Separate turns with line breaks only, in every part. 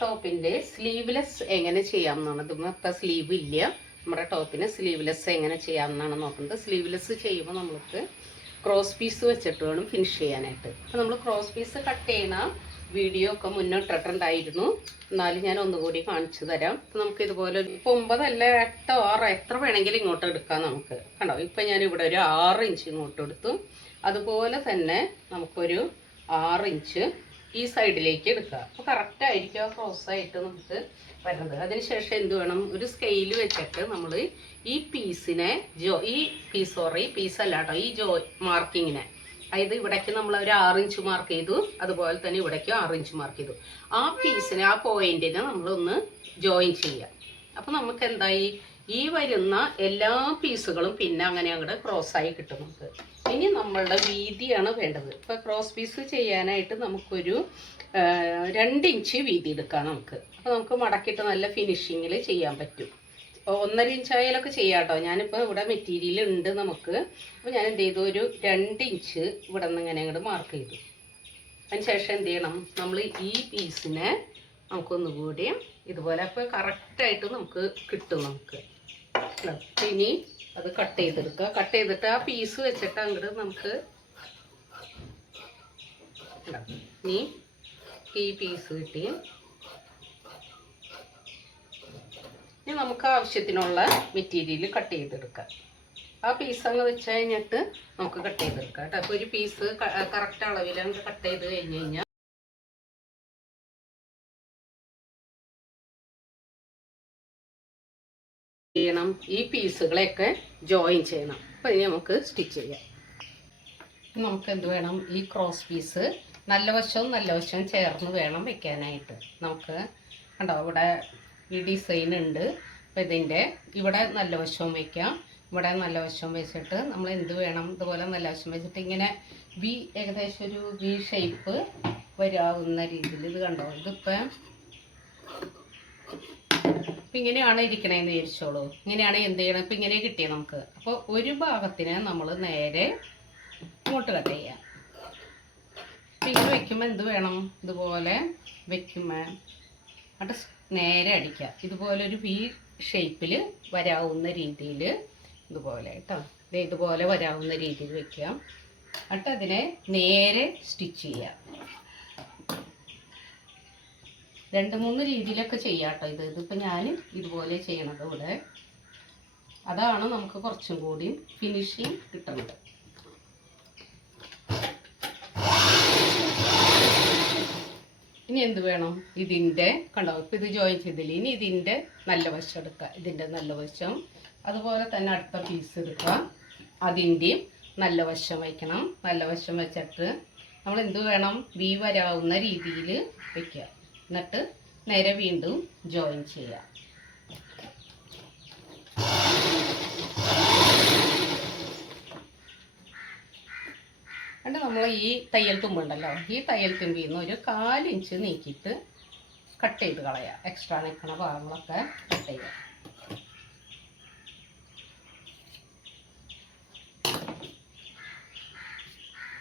ടോപ്പിന്റെ സ്ലീവ്ലെസ് എങ്ങനെ ചെയ്യാം എന്നാണ് ഇതൊന്നും ഇപ്പം സ്ലീവ് ഇല്ല. നമ്മുടെ ടോപ്പിന് സ്ലീവ്ലെസ് എങ്ങനെ ചെയ്യാം എന്നാണ് നോക്കുന്നത്. സ്ലീവ്ലെസ് ചെയ്യുമ്പോൾ നമുക്ക് ക്രോസ് പീസ് വെച്ചിട്ട് വേണം ഫിനിഷ് ചെയ്യാനായിട്ട്. അപ്പം നമ്മൾ ക്രോസ് പീസ് കട്ട് ചെയ്യുന്ന വീഡിയോ ഒക്കെ മുന്നോട്ടിട്ടുണ്ടായിരുന്നു എന്നാലും ഞാൻ ഒന്നുകൂടി കാണിച്ചു തരാം. അപ്പം നമുക്ക് ഇതുപോലെ ഒരു ഇപ്പം ഒമ്പതല്ല എട്ടോ ആറോ എത്ര വേണമെങ്കിലും ഇങ്ങോട്ട് എടുക്കാം നമുക്ക്. കണ്ടോ? ഇപ്പം ഞാൻ ഇവിടെ ഒരു ആറ് ഇഞ്ച് ഇങ്ങോട്ട് എടുത്തു. അതുപോലെ തന്നെ നമുക്കൊരു ആറ് ഇഞ്ച് ഈ സൈഡിലേക്ക് എടുക്കുക. അപ്പോൾ കറക്റ്റ് ആയിരിക്കും ആ ക്രോസ് ആയിട്ട് നമുക്ക് വരുന്നത്. അതിനുശേഷം എന്ത് വേണം? ഒരു സ്കെയിൽ വെച്ചിട്ട് നമ്മൾ ഈ പീസിനെ ജോ ഈ പീസ് സോറി പീസ് അല്ല കേട്ടോ ഈ ജോ മാർക്കിങ്ങിനെ അതായത് ഇവിടേക്ക് നമ്മൾ ഒരു ആറ് ഇഞ്ച് മാർക്ക് ചെയ്തു അതുപോലെ തന്നെ ഇവിടേക്ക് ആറ് ഇഞ്ച് മാർക്ക് ചെയ്തു. ആ പീസിനെ ആ പോയിന്റിനെ നമ്മളൊന്ന് ജോയിൻ ചെയ്യുക അപ്പോൾ നമുക്ക് എന്തായി? ഈ വരുന്ന എല്ലാ പീസുകളും പിന്നെ അങ്ങനെ അങ്ങോട്ട് ക്രോസ് ആയി കിട്ടും നമുക്ക്. ഇനി നമ്മളുടെ വീതിയാണ് വേണ്ടത്. ഇപ്പോൾ ക്രോസ് പീസ് ചെയ്യാനായിട്ട് നമുക്കൊരു രണ്ട് ഇഞ്ച് വീതി എടുക്കാം നമുക്ക്. അപ്പോൾ നമുക്ക് മടക്കിട്ട് നല്ല ഫിനിഷിങ്ങിൽ ചെയ്യാൻ പറ്റും. ഒന്നര ഇഞ്ച് ആയാലൊക്കെ ചെയ്യാം കേട്ടോ ഞാനിപ്പോൾ ഇവിടെ മെറ്റീരിയൽ ഉണ്ട് നമുക്ക്. അപ്പോൾ ഞാൻ എന്ത് ചെയ്തു? ഒരു രണ്ട് ഇഞ്ച് ഇവിടെ നിന്ന് ഇങ്ങനെ അങ്ങോട്ട് മാർക്ക് ചെയ്തു. അതിനുശേഷം എന്ത് ചെയ്യണം? നമ്മൾ ഈ പീസിനെ നമുക്കൊന്നുകൂടി ഇതുപോലെ അപ്പോൾ കറക്റ്റായിട്ട് നമുക്ക് കിട്ടും നമുക്ക്. ഇനി അത് കട്ട് ചെയ്തെടുക്കുക കട്ട് ചെയ്തിട്ട് ആ പീസ് വെച്ചിട്ട് അങ്ങോട്ട് നമുക്ക്. ഇനി ഈ പീസ് കിട്ടി. ഇനി നമുക്ക് ആവശ്യത്തിനുള്ള മെറ്റീരിയൽ കട്ട് ചെയ്തെടുക്കാം. ആ പീസ് അങ്ങ് വെച്ച് കഴിഞ്ഞിട്ട് നമുക്ക് കട്ട് ചെയ്തെടുക്കാം കേട്ടോ. അപ്പോൾ ഒരു പീസ് കറക്റ്റ് അളവിൽ അങ്ങ് കട്ട് ചെയ്ത് കഴിഞ്ഞ് കഴിഞ്ഞാൽ ചെയ്യണം ഈ പീസുകളെയൊക്കെ ജോയിൻ ചെയ്യണം. അപ്പോൾ ഇനി നമുക്ക് സ്റ്റിച്ച് ചെയ്യാം. നമുക്ക് എന്ത് വേണം? ഈ ക്രോസ് പീസ് നല്ല വശവും നല്ല വശവും ചേർന്ന് വേണം വെക്കാനായിട്ട്. നമുക്ക് കണ്ടോ ഇവിടെ ഈ ഡിസൈൻ ഉണ്ട്. അപ്പോൾ ഇതിന്റെ ഇവിടെ നല്ല വശവും വയ്ക്കാം ഇവിടെ നല്ല വശവും വെച്ചിട്ട് നമ്മൾ എന്ത് വേണം? ഇതുപോലെ നല്ല വശം വെച്ചിട്ട് ഇങ്ങനെ വി ഏകദേശം ഒരു വി ഷേപ്പ് വരാവുന്ന രീതിയിൽ ഇത് കണ്ടോ? ഇതിപ്പോൾ ഇപ്പം ഇങ്ങനെയാണ് ഇരിക്കണേന്ന് വിചാരിച്ചോളൂ. ഇങ്ങനെയാണ് എന്ത് ചെയ്യണം? ഇപ്പം ഇങ്ങനെ കിട്ടിയ നമുക്ക്. അപ്പോൾ ഒരു ഭാഗത്തിന് നമ്മൾ നേരെ ഇങ്ങോട്ട് കട്ട് ചെയ്യാം. അപ്പം ഇങ്ങനെ വെക്കുമ്പോൾ എന്ത് വേണം? ഇതുപോലെ വെക്കുമ്പോൾ അത് നേരെ അടിക്കുക ഇതുപോലെ ഒരു വി ഷേപ്പിൽ വരാവുന്ന രീതിയിൽ ഇതുപോലെ കേട്ടോ. ഇതുപോലെ വരാവുന്ന രീതിയിൽ വെക്കുക എന്നിട്ട് അതിനെ നേരെ സ്റ്റിച്ച് ചെയ്യുക രണ്ട് മൂന്ന് രീതിയിലൊക്കെ ചെയ്യാം കേട്ടോ ഇത്. ഇതിപ്പോൾ ഞാൻ ഇതുപോലെ ചെയ്യണത് ഇവിടെ. അതാണ് നമുക്ക് കുറച്ചും കൂടി ഫിനിഷിങ് കിട്ടുന്നത് ഇനി എന്ത് വേണം? ഇതിന്റെ കണ്ടോ? ഇപ്പം ഇത് ജോയിൻ ചെയ്തില്ല? ഇനി ഇതിന്റെ നല്ല വശം എടുക്കുക. ഇതിന്റെ നല്ല വശം. അതുപോലെ തന്നെ അടുത്ത പീസ് എടുക്കുക. അതിന്റെയും നല്ല വശം വയ്ക്കണം. നല്ല വശം വെച്ചിട്ട് നമ്മൾ എന്ത് വേണം? വി വരാവുന്ന രീതിയിൽ വെക്കുക എന്നിട്ട് നേരെ വീണ്ടും ജോയിൻ ചെയ്യാം. എന്നിട്ട് നമ്മൾ ഈ തയ്യൽ തുമ്പുണ്ടല്ലോ? ഈ തയ്യൽ തുമ്പിൽ നിന്ന് ഒരു കാലിഞ്ച് നീക്കിയിട്ട് കട്ട് ചെയ്ത് കളയാം. എക്സ്ട്രാ നിൽക്കുന്ന ഭാഗങ്ങളൊക്കെ കട്ട് ചെയ്യാം.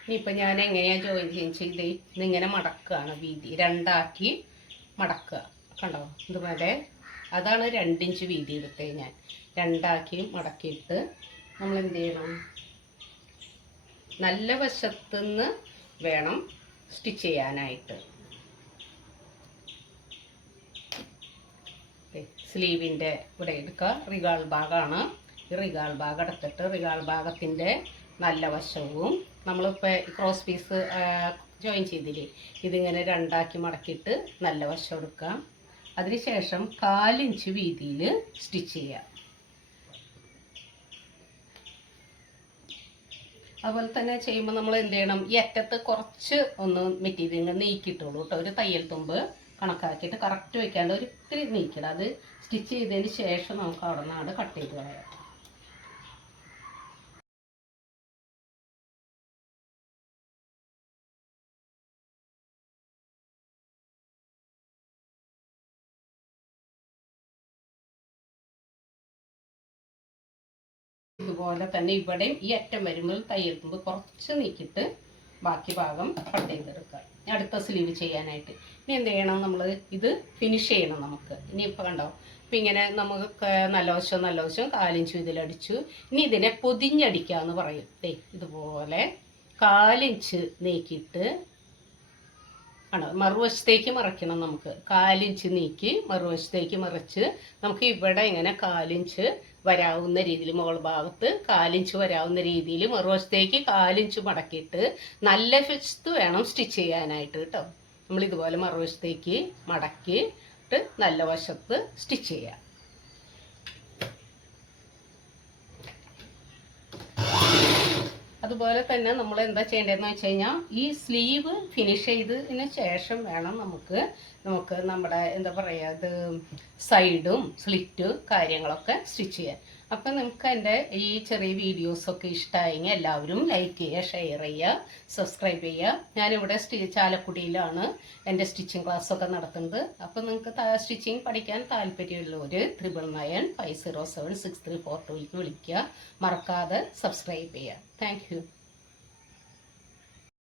ഇനിയിപ്പോൾ ഞാൻ എങ്ങനെയാണ് ജോയിൻ ചെയ്ത് ഇതിങ്ങനെ മടക്കുകയാണ് വീതി? രണ്ടാക്കി മടക്കുക. കണ്ടോ? ഇതുപോലെ. അതാണ് രണ്ടിഞ്ച് വീതി എടുത്തത് ഞാൻ. രണ്ടാക്കി മടക്കിയിട്ട് നമ്മൾ എന്ത് ചെയ്യണം? നല്ല വശത്തുനിന്ന് വേണം സ്റ്റിച്ച് ചെയ്യാനായിട്ട്. സ്ലീവിന്റെ ഇവിടെ എടുക്കുക. റിഗാൾ ഭാഗമാണ്. ഈ റിഗാൾ ഭാഗം എടുത്തിട്ട് റിഗാൾ ഭാഗത്തിന്റെ നല്ല വശവും. നമ്മളിപ്പോൾ ക്രോസ് പീസ് ജോയിൻ ചെയ്തില്ലേ? ഇതിങ്ങനെ രണ്ടാക്കി മടക്കിയിട്ട് നല്ല വശം എടുക്കുക. അതിനുശേഷം കാലിഞ്ച് വീതിയിൽ സ്റ്റിച്ച് ചെയ്യുക. അതുപോലെ തന്നെ ചെയ്യുമ്പോൾ നമ്മൾ എന്ത് ചെയ്യണം? ഈ അറ്റത്ത് കുറച്ച് ഒന്ന് മെറ്റീരിയൽ നീക്കിയിട്ടുള്ളൂ കേട്ടോ. ഒരു തയ്യൽ തുമ്പ് കണക്കാക്കിയിട്ട് കറക്റ്റ് വെക്കാണ്ട് ഒരു ഇത്തിരി നീക്കിയിടുക അത് സ്റ്റിച്ച് ചെയ്തതിന് ശേഷം നമുക്ക് അവിടെ നിന്നാണ് കട്ട് ചെയ്ത് കളയാം. ഇതുപോലെ തന്നെ ഇവിടെയും ഈ അറ്റം വരുമ്പോൾ തയ്യൽ കുറച്ച് നീക്കിയിട്ട് ബാക്കി ഭാഗം കട്ട് ചെയ്തെടുക്കുക. അടുത്ത സ്ലീവ് ചെയ്യാനായിട്ട്. ഇനി എന്ത് ചെയ്യണം നമ്മൾ ഇത് ഫിനിഷ് ചെയ്യണം നമുക്ക്. ഇനി ഇപ്പോൾ കണ്ടോ? അപ്പം ഇങ്ങനെ നമുക്ക് നല്ല വശം നല്ല വശം കാലിഞ്ചും ഇതിലടിച്ചു ഇനി ഇതിനെ പൊതിഞ്ഞടിക്കുക എന്ന് പറയും. ദേ ഇതുപോലെ കാലിഞ്ച് നീക്കിയിട്ട് ആണ്? മറുവശത്തേക്ക് മറയ്ക്കണം നമുക്ക്. കാലിഞ്ച് നീക്കി മറുവശത്തേക്ക് മറിച്ച് നമുക്ക് ഇവിടെ ഇങ്ങനെ കാലിഞ്ച് വരാവുന്ന രീതിയിൽ മുകൾ ഭാഗത്ത് കാലിഞ്ച് വരാവുന്ന രീതിയിൽ മറുവശത്തേക്ക് കാലിഞ്ച് മടക്കിയിട്ട് നല്ല ഫിസ്റ്റ് വേണം സ്റ്റിച്ച് ചെയ്യാനായിട്ട് കേട്ടോ. നമ്മൾ ഇതുപോലെ മറുവശത്തേക്ക് മടക്കിയിട്ട് നല്ല വശത്ത് സ്റ്റിച്ച് ചെയ്യാം. അതുപോലെ തന്നെ നമ്മൾ എന്താ ചെയ്യേണ്ടതെന്ന് വെച്ച് കഴിഞ്ഞാൽ ഈ സ്ലീവ് ഫിനിഷ് ചെയ്തതിന് ശേഷം വേണം നമുക്ക് നമുക്ക് നമ്മുടെ എന്താ പറയുക ഇത് സൈഡും സ്ലിറ്റ് കാര്യങ്ങളൊക്കെ സ്റ്റിച്ച് ചെയ്യാൻ. അപ്പം നിങ്ങൾക്ക് എന്റെ ഈ ചെറിയ വീഡിയോസൊക്കെ ഇഷ്ടമായെങ്കിൽ എല്ലാവരും ലൈക്ക് ചെയ്യുക ഷെയർ ചെയ്യുക സബ്സ്ക്രൈബ് ചെയ്യുക. ഞാനിവിടെ സ്റ്റി ചാലക്കുടിയിലാണ് എന്റെ സ്റ്റിച്ചിങ് ക്ലാസ്സൊക്കെ നടത്തുന്നത്. അപ്പം നിങ്ങൾക്ക് സ്റ്റിച്ചിങ് പഠിക്കാൻ താല്പര്യമുള്ളവർ triple nine five zero seven six three four ടൂലേക്ക് വിളിക്കുക. മറക്കാതെ സബ്സ്ക്രൈബ് ചെയ്യുക. താങ്ക്